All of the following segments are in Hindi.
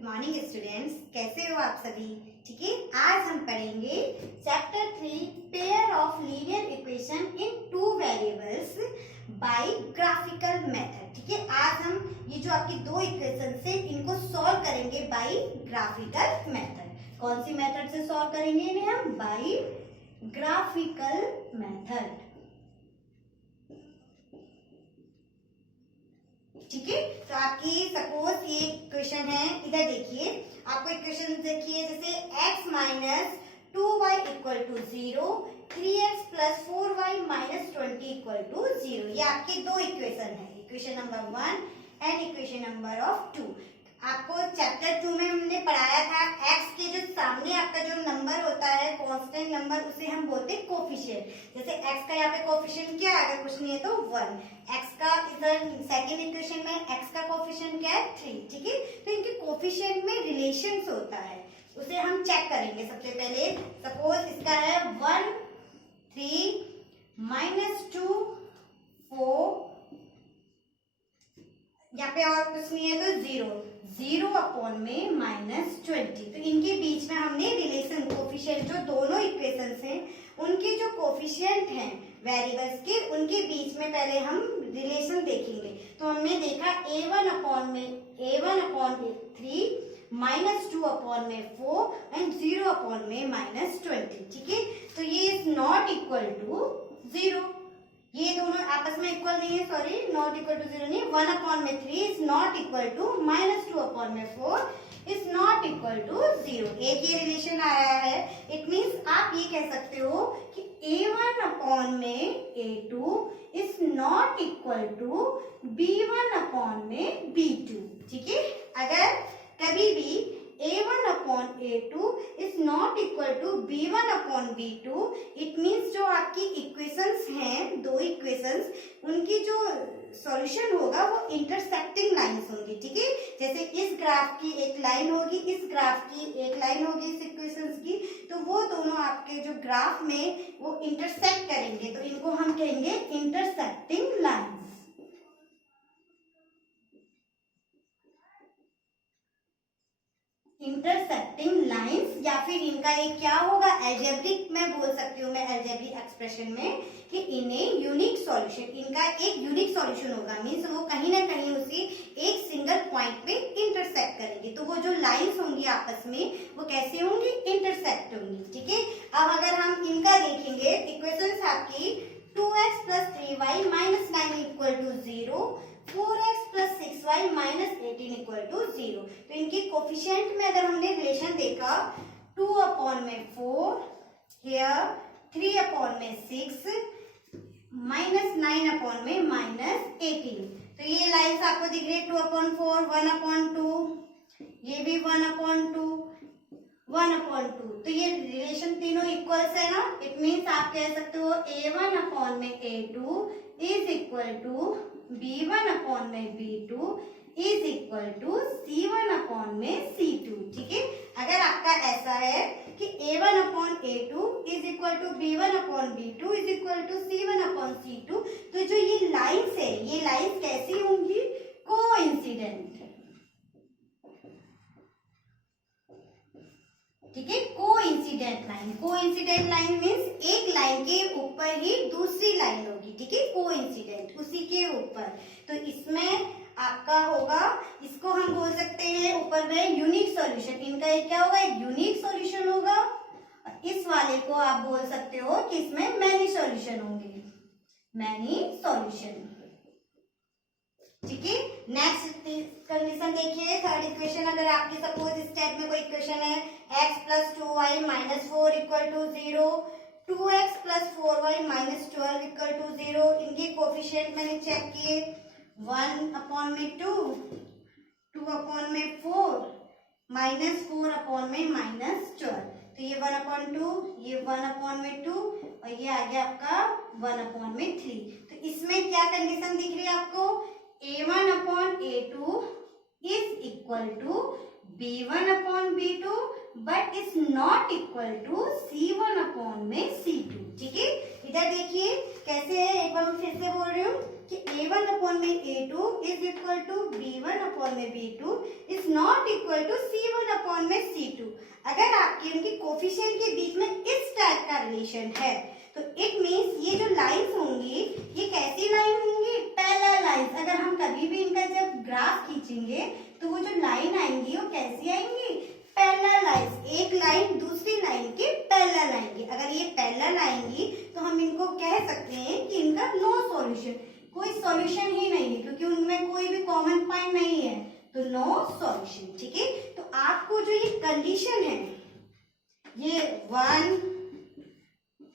गुड मॉर्निंग स्टूडेंट्स, कैसे हो आप सभी। ठीक है, आज हम पढ़ेंगे chapter 3 pair of linear equation in two variables by graphical method. ठीक है, आज हम ये जो आपकी दो इक्वेशन है इनको सॉल्व करेंगे बाय ग्राफिकल मेथड। कौन सी मेथड से सॉल्व करेंगे इन्हें हम? By graphical method. ठीक है, तो आपकी सपोज ये इक्वेशन है, इधर देखिए, आपको इक्वेशन देखिए जैसे x minus 2y equal to 0, 3x plus 4y minus 20 equal to 0। ये आपके दो इक्वेशन है, equation number 1 and equation number of 2। आपको चैप्टर 2 में हमने पढ़ाया था x के जो सामने आपका जो नंबर होता है कांस्टेंट नंबर, उसे हम बोलते हैं कोफिशिएंट। जैसे x का यहाँ पे कोफिशिएंट क्या है, अगर कुछ नहीं है तो 1। x का इधर सेकेंड इक्वेशन में x का कोफिशिएंट क्या है? 3। ठीक है, तो इनके कोफिशिएंट में रिलेशंस होता है, उसे हम चेक करेंगे। सबसे पहले सपोज इसका है 1 3 माइनस 2 4, यहाँ पे और कुछ नहीं है तो 0 अपॉन में माइनस 20। तो इनके बीच में हमने रिलेशन कोफिशिएंट, जो दोनों इक्वेशंस हैं उनके जो कोफिशिएंट हैं वेरिएबल्स के, उनके बीच में पहले हम रिलेशन देखेंगे। तो हमने देखा a1 अपॉन 3 माइनस 2 अपॉन में 4 एंड 0 अपॉन में माइनस 20। ठीक है, तो ये इज नॉट इक्वल टू 0। ये दोनों आपस में इक्वल नहीं है, सॉरी, नॉट इक्वल टू 0 नहीं। 1 अपॉन में 3 is not equal to minus 2 upon में 4 इज नॉट इक्वल टू 0। एक ये रिलेशन आया है, इट मीन्स आप ये कह सकते हो कि a1 अपॉन में a2 is not equal to b1 upon में b2। ठीक है, अगर कभी भी a1 upon a2 is not equal to b1 upon b2, it means जो आपकी इक्वेशंस हैं, दो इक्वेशंस, उनकी जो सॉल्यूशन होगा वो इंटरसेक्टिंग लाइंस होंगी। ठीक है, जैसे इस ग्राफ की एक लाइन होगी, इस ग्राफ की एक लाइन होगी इस इक्वेशंस की, तो वो दोनों आपके जो ग्राफ में वो इंटरसेक्ट करेंगे, तो इनको हम कहेंगे इंटरसेक्टिंग लाइंस। इंटरसेक्टिंग लाइंस, या फिर इनका एक क्या होगा, एल्जेब्रिक, मैं बोल सकती हूँ मैं एल्जेब्रिक एक्सप्रेशन में कि इन्हें यूनिक सॉल्यूशन, इनका एक यूनिक सॉल्यूशन होगा। मीन्स वो कहीं ना कहीं उसी एक सिंगल पॉइंट पे इंटरसेक्ट करेंगे। तो वो जो लाइंस होंगी आपस में वो कैसे होंगी? इंटरसेक्ट होंगी। ठीक है, अब अगर हम इनका देखेंगे इक्वेशंस आपकी 2x plus 3y minus 9 equal to 0, 4x plus 6y minus 18 equal to 0। तो इनके कोफिशिएंट में अगर हमने रिलेशन देखा 2 अपॉन में 4, हियर 3 अपॉन में 6, माइनस 9 अपॉन में माइनस 18। तो ये लाइन्स आपको दिख रही है 2 अपॉन 4, 1 अपॉन 2, ये भी 1 अपॉन 2, 1 अपॉन 2। तो ये रिलेशन तीनों इक्वल्स है ना। इट मीन्स आप कह सकते हो a1 अपॉन में a2 is equal to b1 upon में b2 is equal to c1 upon में c2। ठीक है, अगर आपका ऐसा है कि a1 upon a2 is equal to b1 upon b2 is equal to c1 upon c2, तो जो ये लाइन्स है, ये लाइन्स कैसी होंगी? कोइंसिडेंट। ठीक है, coincident line. Coincident line means एक लाइन के ऊपर ही दूसरी लाइन होगी। ठीक है, कोइंसिडेंट, उसी के ऊपर। तो इसमें आपका होगा, इसको हम बोल सकते हैं ऊपर में यूनिक सॉल्यूशन। इनका एक क्या होगा? एक यूनिक सॉल्यूशन होगा। और इस वाले को आप बोल सकते हो कि इसमें मैनी सॉल्यूशन होंगे, मैनी सॉल्यूशन। ठीक है, नेक्स्ट कंडीशन देखिए, थर्ड इक्वेशन। अगर आपकी सपोज इस टाइप में कोई इक्वेशन है x plus 2y minus 4 equal to 0, 2x plus 4y minus 12 equal to 0। इनके कोफिशिएंट मैंने चेक किए, 1 अपॉन में 2, 2 अपॉन में 4, माइनस 4 अपॉन में माइनस 12। तो ये 1 अपॉन 2, ये 1 अपॉन में 2 और ये आ गया आपका 1 अपॉन में 3। तो इसमें क्या कंडीशन दिख रही है आपको? a1 upon a2 is equal to b1 upon b2 but is not equal to c1 upon में c2। ठीक है, इधर देखिए कैसे है, एक बार मैं फिर से बोल रही हूँ कि a1 अपॉन में a2 is equal to b1 upon में b2 is not equal to c1 upon में c2। अगर आपकी उनकी कोफिशिएंट के बीच में इस टाइप का रिलेशन है तो इट मीन्स ये जो लाइंस होंगी ये कैसी लाइन होंगी, पैरेलल लाइंस। अगर हम कभी भी इनका जब ग्राफ खींचेंगे तो वो जो लाइन आएंगी वो कैसी आएंगी, पैरेलल लाइंस। एक लाइन दूसरी लाइन के पैरेलल आएंगी। अगर ये पैरेलल आएंगी तो हम इनको कह सकते हैं कि इनका नो सॉल्यूशन, कोई सॉल्यूशन ही नहीं है क्योंकि उनमें कोई भी कॉमन पॉइंट नहीं है, तो नो सॉल्यूशन। ठीक है, तो आपको जो ये कंडीशन है, ये 1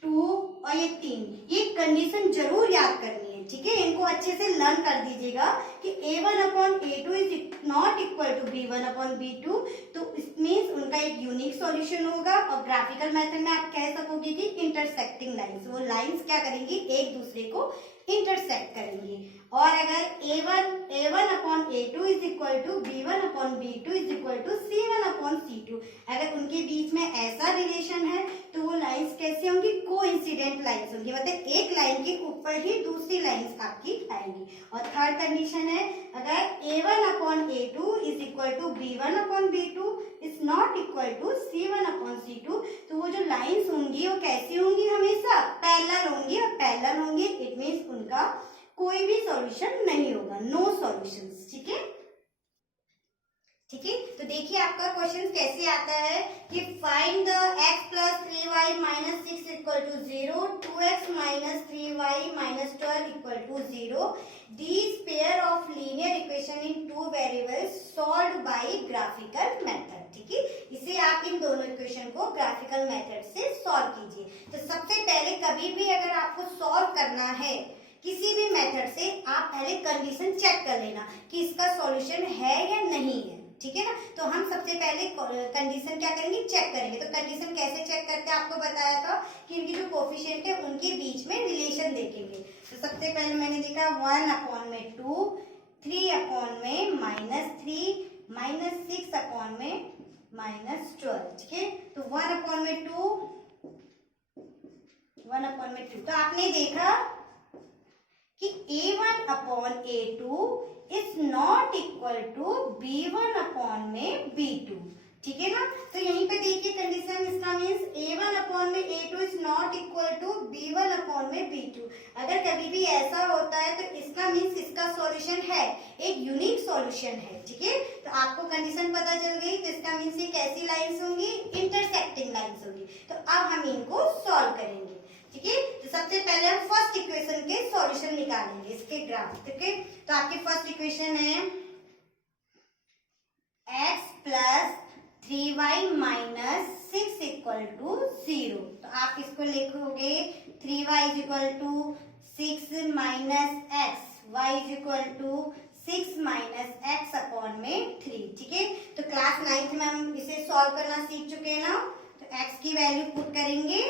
2 और ये 3, ये कंडीशन जरूर याद करनी है। ठीक है, इनको अच्छे से लर्न कर दीजिएगा कि a1 upon a2 is not equal to b1 upon b2, तो इट मीन्स उनका एक यूनिक सॉल्यूशन होगा। और ग्राफिकल मेथड में आप कह सकोगे कि इंटरसेक्टिंग लाइंस, वो लाइंस क्या करेंगी, एक दूसरे को इंटरसेक्ट करेंगी। और अगर a1 upon a2 is equal to b1 upon b2 is equal to c1 upon c2, अगर उनके बीच में ऐसा रिलेशन है तो वो लाइंस कैसे होंगी, कोइंसिडेंट लाइंस होंगी, मतलब एक लाइन के ऊपर ही दूसरी लाइंस आपकी आएंगी। और थर्ड कंडीशन है, अगर a1 upon a2 is equal to b1 upon b2 is not equal to c1 upon c2, तो वो जो लाइंस होंगी वो कैसी होंगी, हमेशा पैरेलल होंगी। और पैरेलल होंगी इट मीन्स उनका कोई भी सॉल्यूशन नहीं होगा, नो सॉल्यूशंस। ठीक है, ठीक है, तो देखिए आपका क्वेश्चन कैसे आता है कि find the x plus 3y minus 6 equal to 0, 2x minus 3y minus 12 equal to 0, these pair of linear equation in two variables solved by graphical method। ठीक है, इसे आप इन दोनों इक्वेशन को ग्राफिकल मेथड से सॉल्व कीजिए। तो सबसे पहले कभी भी अगर आपको सॉल्व करना है किसी भी मेथड से, आप पहले कंडीशन चेक कर लेना कि इसका सॉल्यूशन है या नहीं है। ठीक है ना, तो हम सबसे पहले कंडीशन क्या करेंगे, चेक करेंगे। तो कंडीशन कैसे चेक करते हैं, आपको बताया था कि इनकी जो कोफिशिएंट है उनके बीच में रिलेशन देखेंगे। तो सबसे पहले मैंने देखा 1 अपॉन में 2, 3 अपॉन में -3, -6 अपॉन में -12। ठीक है, तो 1 अपॉन में 2, 1 अपॉन में 2, तो आपने देखा कि a1 upon a2 is not equal to b1 upon में b2। ठीक है ना, तो यहीं पे देखिए कंडीशन, इसका मीन्स a1 अपॉन में a2 is not equal to b1 upon में b2। अगर कभी भी ऐसा होता है तो इसका मीन्स इसका सॉल्यूशन है, एक यूनिक सॉल्यूशन है। ठीक है, तो आपको कंडीशन पता चल गई, तो इसका मीन्स ये कैसी लाइंस होंगी, इंटरसेक्टिंग लाइंस होंगी। तो अब हम इनको सॉल्व करेंगे। ठीक है, तो सबसे पहले हम फर्स्ट इक्वेशन के सॉल्यूशन निकालेंगे, इसके ग्राफ। ठीक है, तो आपकी फर्स्ट इक्वेशन है x plus 3y minus 6 equal to 0। तो आप इसको लिखोगे 3y is equal to 6 minus x, y is equal to 6 minus x upon में 3। ठीक है, तो क्लास 9th में हम इसे सॉल्व करना सीख चुके हैं ना। तो x की वैल्यू पुट करेंगे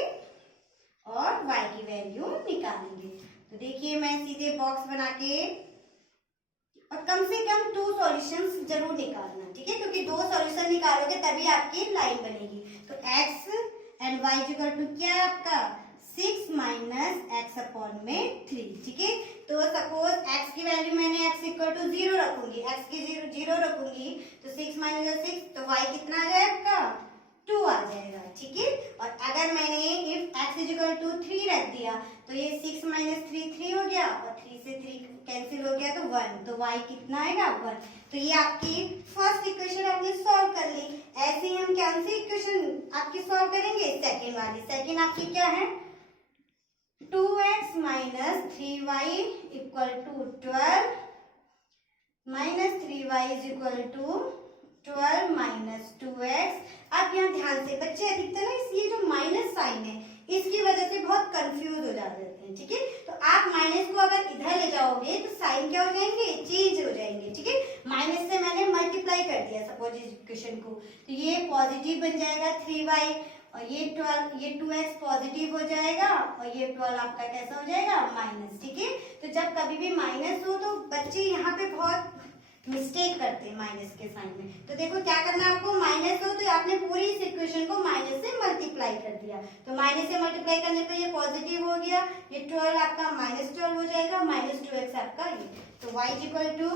और y की वैल्यू निकालेंगे। तो देखिए मैं सीधे बॉक्स बना के, और कम से कम 2 सॉल्यूशंस जरूर निकालना। ठीक है, क्योंकि 2 सॉल्यूशन निकालोगे तभी आपकी लाइन बनेगी। तो x and y equal to क्या है आपका 6 माइनस x अपॉन में 3। ठीक है, तो सपोज x की वैल्यू मैंने x इक्वल टू 0 रखूंगी, x की 0 रखूंगी, तो 6 माइनस 6, तो y कितना आ जाएगा, 2 आ जाएगा। ठीक है, और अगर मैंने if x is equal to 3 रख दिया तो ये 6 माइनस 3 3 हो गया, और 3 से 3 कैंसिल हो गया तो 1, तो y कितना आएगा 1। तो ये आपकी फर्स्ट इक्वेशन आपने सॉल्व कर ली। ऐसे ही हम कौन सी इक्वेशन आपकी सॉल्व करेंगे, सेकंड वाली। सेकंड आपकी क्या है, 2x minus 3y equal to 12 minus 3y is equal to 12 minus 2x। अब यहाँ ध्यान से बच्चे अधिकतर ना ये जो माइनस साइन है इसकी वजह से बहुत कंफ्यूज हो जाते हैं। ठीक है, तो आप माइनस को अगर इधर ले जाओगे तो साइन क्या हो जाएंगे, चेंज हो जाएंगे। ठीक है, माइनस से मैंने मल्टीप्लाई कर दिया सपोज इस इक्वेशन को, तो ये पॉजिटिव बन जाएगा 3y, और ये 12, ये 2x पॉजिटिव हो जाएगा, और ये 12 आपका कैसा हो जाएगा, माइनस। ठीक है, तो जब कभी भी माइनस हो तो बच्चे यहाँ पे बहुत मिस्टेक करते हैं माइनस के साइन में। तो देखो क्या करना है आपको, माइनस माइनस हो तो आपने पूरी इस इक्वेशन को माइनस से मल्टीप्लाई कर दिया, तो माइनस से मल्टीप्लाई करने पे ये पॉजिटिव हो गया, ये 12 आपका -12 हो जाएगा, -2x आपका ये, तो y is equal to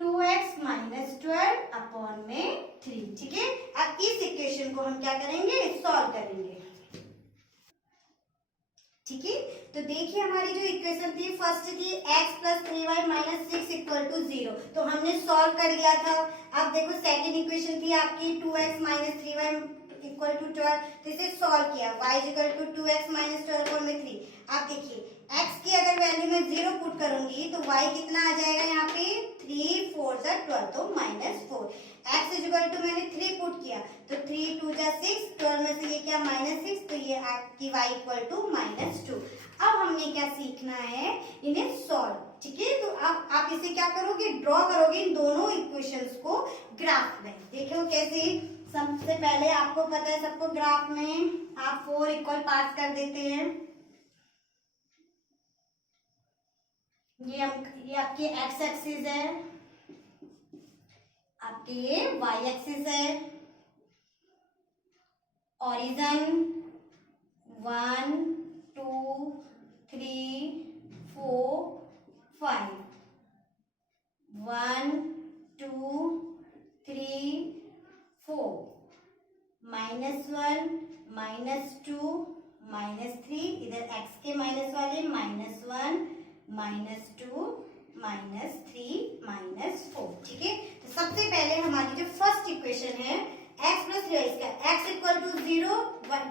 2x - 12 upon में 3। ठीक है, अब इस इक्वेशन को हम क्या करेंगे, सॉल्व करेंगे। ठीक है, तो देखिए हमारी जो इक्वेशन थी फर्स्ट थी x + 3y - 6 = 0, तो हमने सॉल्व कर लिया था। अब देखो सेकंड इक्वेशन थी आपकी 2x - 3y = 12, तो इसे सॉल्व किया, y = 2x - 12 में 3। आप देखिए x की अगर वैल्यू में 0 पुट करूंगी तो y कितना आ जाएगा यहाँ पे, 3 4 12, तो -4। x = मैंने 3 पुट किया तो 3 2 6, 12 में से ये क्या -6, तो ये आपकी y = -2। अब हमने क्या सीखना है, इन्हें सॉल्व। ठीक है, तो अब आप इसे क्या करोगे, ड्रॉ करोगे इन दोनों इक्वेशंस को ग्राफ में। देखो कैसे, सबसे पहले आपको पता है सबको, ग्राफ में आप 4 इक्वल पार्ट्स कर देते हैं। ये आपकी x एक्सिस है, आपकी ये y एक्सिस है, ओरिजिन 1 2 3 4 5, 1 2 3 4, -1 -2 -3, इधर x के माइनस वाले -1 -2 -3 -4। ठीक है, तो सबसे पहले हमारी जो फर्स्ट इक्वेशन है x + 3y, इसका x = 0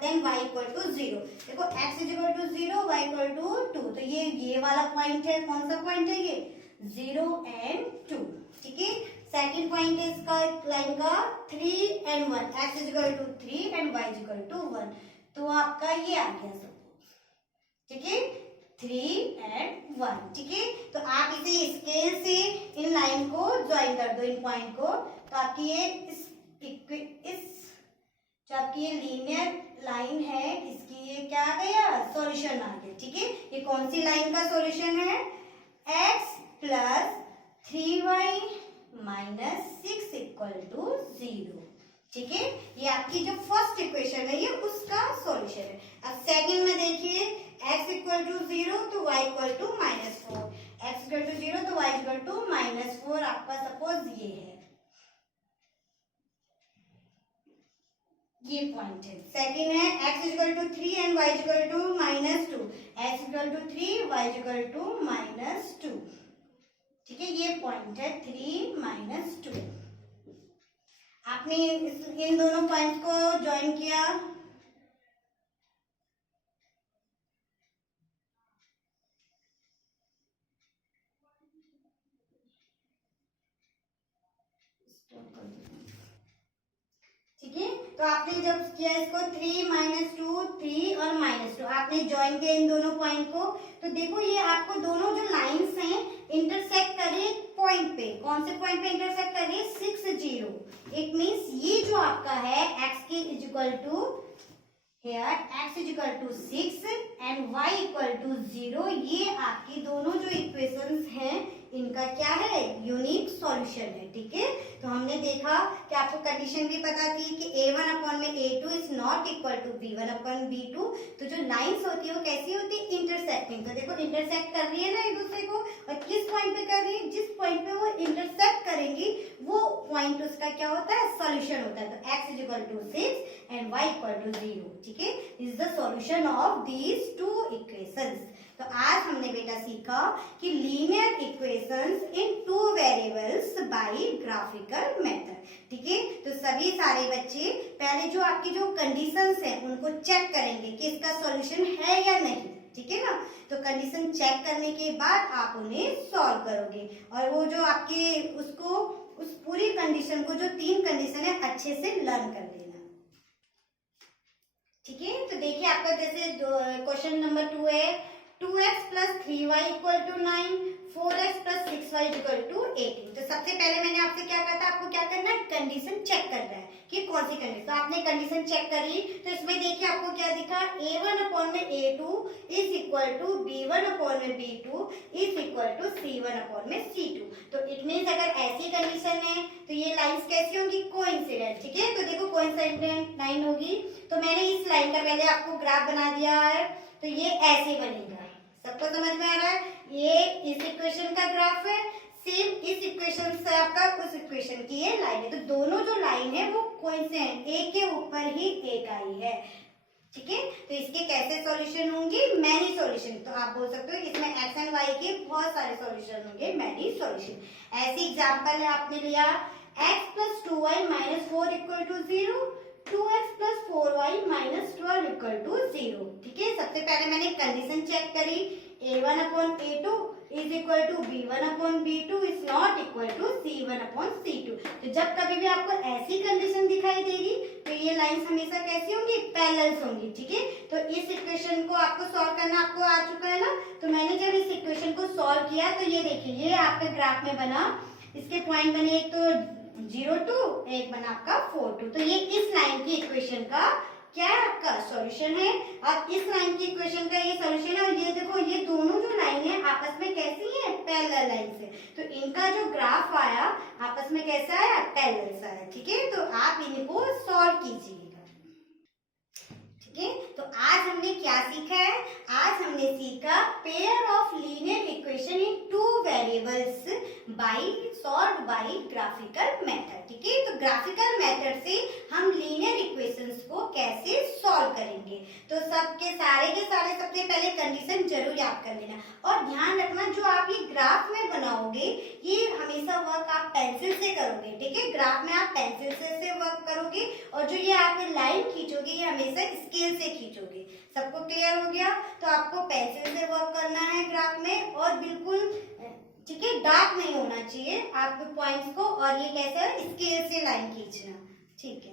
देन y = 0। देखो x = 0 y = 2, तो ये वाला पॉइंट है, कौन सा पॉइंट है ये, 0 और 2। ठीक है, सेकंड पॉइंट है इसका लाइन का 3 और 1, x = 3 और y = 1, तो आपका ये आ गया सब। ठीक है, 3 और 1। ठीक है, तो आप इसे स्केल से इन लाइन को ज्वाइन कर दो, इन पॉइंट को, तो आपकी ये इस जो आपकी ये लीनियर लाइन है, इसकी ये क्या आ गया, सॉल्यूशन आ गया। ठीक है, ये कौन सी लाइन का सॉल्यूशन है, x + 3y - 6 = 0। ठीक है, ये आपकी जो फर्स्ट इक्वेशन है ये उसका सॉल्यूशन है। अब सेकंड में देखिए x = 0 तो y = -4, x = 0 तो y = -4, आपका सपोज ये है, ये पॉइंट है। सेकंड है x = 3 and y = -2, x = 3 y = -2। ठीक है, ये पॉइंट है 3 - 2। आपने इन दोनों पॉइंट को ज्वाइन किया, ठीक है, तो आपने जब किया इसको 3 - 2 3 और -2, आपने ज्वाइन किया इन दोनों पॉइंट को, तो देखो ये आपको दोनों जो लाइंस हैं इंटरसेक्ट कर रही है पॉइंट पे, कौन से पॉइंट पे इंटरसेक्ट कर रही है, 6 0। इट मींस ये जो आपका है x के = here x = 6 एंड y = 0, ये आपकी दोनों जो इक्वेशंस हैं इनका क्या है, यूनिक सॉल्यूशन है। ठीक है, तो हमने देखा कि आपको कंडीशन भी पता थी कि a1/a2 is not equal to b1/b2, तो जो लाइंस होती है वो कैसी होती है, इंटरसेक्टिंग। तो देखो इंटरसेक्ट कर रही है ना एक दूसरे को, और किस पॉइंट पे कर रही है, जिस पॉइंट पे वो इंटरसेक्ट करेंगी वो पॉइंट उसका क्या होता है, सॉल्यूशन होता है। तो x = 6 एंड y = 0। ठीक है, is the solution of these two equations. तो आज हमने बेटा सीखा कि linear equations in 2 variables by graphical method. ठीक है, तो सभी सारे बच्चे पहले जो आपकी जो कंडीशंस हैं उनको चेक करेंगे कि इसका सॉल्यूशन है या नहीं। ठीक है ना, तो कंडीशन चेक करने के बाद आप उन्हें सॉल्व करोगे, और वो जो आपके उसको उस पूरी कंडीशन को, जो 3 कंडीशन है, अच्छे से लर्न कर लेना। ठीक है, तो देखिए आपका जैसे क्वेश्चन नंबर 2 है, 2x + 3y = 9, 4x + 6y = 18। तो सबसे पहले मैंने आपसे क्या कहा था, आपको क्या करना है, कंडीशन चेक करना है कि कौन सी कंडीशन। तो आपने कंडीशन चेक करी तो इसमें देखिए आपको क्या दिखा, a1/a2 is equal to b1/b2 is equal to c1/c2। तो इट मीन्स अगर ऐसी कंडीशन है तो ये लाइंस कैसी होंगी, कोइंसिडेंट। ठीक है, तो देखो कोइंसिडेंट लाइन होगी। तो मैंने इस लाइन का पहले आपको ग्राफ बना दिया है, तो ये ऐसे बनेगा। सबको समझ में आ रहा है, ये इस इक्वेशन का ग्राफ है, सेम इस इक्वेशन से आपका उस इक्वेशन की ये लाइन है। तो दोनों जो लाइन है वो कोइंसिडेंट, एक के ऊपर ही एक आई है। ठीक है, तो इसके कैसे सॉल्यूशन होंगे, मैनी सॉल्यूशन। तो आप बोल सकते हो इसमें एक्स एंड वाई के बहुत सारे सॉल्यूशन होंगे, मैनी सॉल्यूशन। ऐसी एग्जांपल है आपने लिया x + 2y - 4 = 0, 2x + 4y - 12 = 0। ठीक है, सबसे पहले मैंने कंडीशन चेक करी, a1/a2 is equal to b1/b2 is not equal to c1/c2। तो जब कभी भी आपको ऐसी कंडीशन दिखाई देगी तो ये लाइंस हमेशा कैसी होंगी, पैरेलल होंगी। ठीक है, तो इस इक्वेशन को आपको सॉल्व करना आपको आ चुका है ना। तो मैंने जब इस इक्वेशन को सॉल्व किया तो ये देखिए ये आपके ग्राफ में बना, इसके पॉइंट बने, एक तो 0, 2, एक बना आपका 4, 2। तो ये इस लाइन की इक्वेशन का क्या है, आपका सॉल्यूशन है। अब इस लाइन की इक्वेशन का ये सॉल्यूशन है। और ये देखो ये दोनों जो लाइन है आपस में कैसी है, पैरेलल लाइन से। तो इनका जो ग्राफ आया आपस में कैसा आया, पैरेलल सा है। ठीक है, तो आप इनको सॉल्व कीजिएगा। ठीक है, तो आज हमने क्या सीखा है, आज हमने सीखा pair of linear equation in 2 variables solve by graphical method. ठीक है, तो ग्राफिकल मेथड से हम लीनियर इक्वेशंस को कैसे सॉल्व करेंगे। तो सबके सारे के सारे सबसे पहले कंडीशन जरूर याद कर लेना, और ध्यान रखना जो आप ये ग्राफ में बनाओगे ये हमेशा वर्क आप पेंसिल से करोगे। ठीक है, ग्राफ में आप पेंसिल से वर्क करोगे, और जो ये आप लाइन खींचोगे ये हमेशा स्केल से खींचोगे। सबको क्लियर हो गया, तो आपको पेंसिल से वर्क करना है ग्राफ में, और बिल्कुल ठीक है डार्क नहीं होना चाहिए आपके पॉइंट्स को, और ये कैसे स्केल से लाइन खींचना। ठीक है।